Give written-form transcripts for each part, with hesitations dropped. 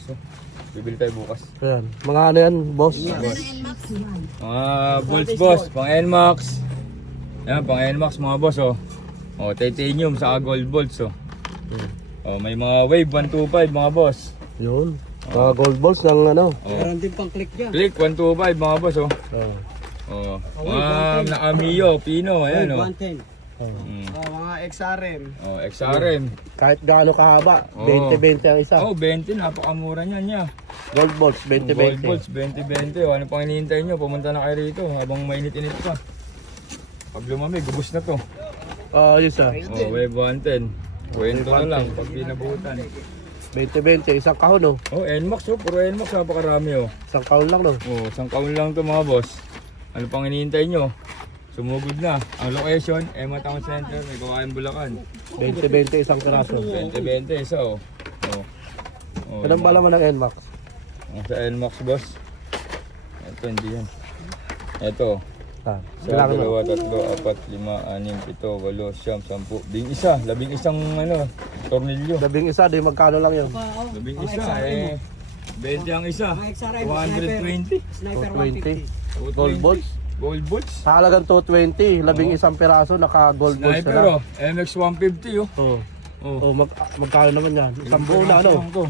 So, bibili tayo bukas. Ayan. Mga ano yan, boss? Mga bolts boss, pang NMAX. Ayan, pang NMAX mga boss oh. Oh, titanium sa gold bolts oh. Oh, may mga wave 125 mga boss. Yun. Mga gold balls ng ano. Oh. Meron din pang click dyan. Click 125 mga boss oh. Ah. Oh. Mga Nakamiyo, Pino, ayan oh. 110. Mga XRM. Oh, XRM. Kahit gaano kahaba, Oo. 20-20 ang isa. Oh, 20 napakamura niyan niya. Gold balls, Gold 20-20. bolts 20-20. Oh, ano pang hinihintay nyo? Pumunta na kayo rito habang mainit-init pa. Pag lumamig, gubos na to. Yun sa. Oh, wave 110. Kwento na lang pag pinabutan. 20-20, isang kahon oh. Oh, NMAX oh, puro NMAX, napakarami oh. Isang kahon lang no. Oh, isang kaon lang to mga boss. Ano pang hinihintay nyo? Sumugod na. Ang location, Emma Town Center, may Kawayan Bulacan. 20-20 isang piraso. 20-20 isa oh. Oh. Oh, Anong bala mo ng NMAX? Sa NMAX boss. Ito, hindi yan. Ito. Ah, Sa kailangan mo. 2, 3, 4, 5, 6, 7, 8, 9, 10, 11, 12 isang ano, tornilyo. Labing isa, di magkano lang yun? Labing isa eh. 20 ang isa. Mga XRM. 220. Sniper 220. Gold balls? Gold bolts. Sa halagang 220, labing isang piraso, naka gold balls na Sniper lang. oh. MX 150 oh. Oo. Oh. Oh, magkano naman yan? Isang buo na ano? Ko.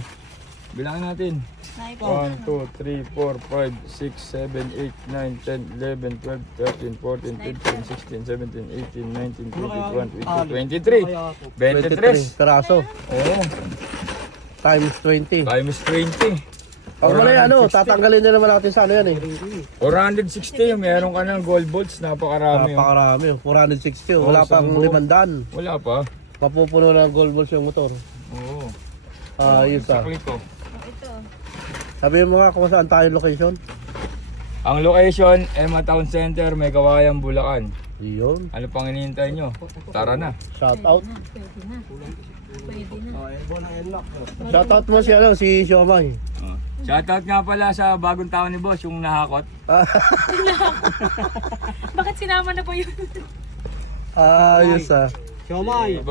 Bilangin natin. 1, 2, 3, 4, 5, 6, 7, 8, 9, 10, 11, 12, 13, 14, 15, 16, 17, 18, 19, 20, 21, 22, 23. 23 piraso. Oo. Times 20. Times 20. Pag wala yan, ano, tatanggalin na naman natin sa ano yan eh. 460, meron ka ng gold bolts, napakarami. Oh. Napakarami. 460. Oo, Wala pang isang buo. 500. Wala pa. Mapupuno na ng gold balls yung motor. Oo. Yun Sa sa. click ko. Sabihin mo nga kung saan tayo location. Ang location, Emma Town Center, may Kawayan, Bulacan. Yun. Ano pang hinihintay nyo? Tara na. Shout out. Pwede na. Shout out mo si ano, si Siomay. Shoutout nga pala sa bagong tao ni boss, yung nahakot. Bakit sinama na po yun? Yun sa. Siomay.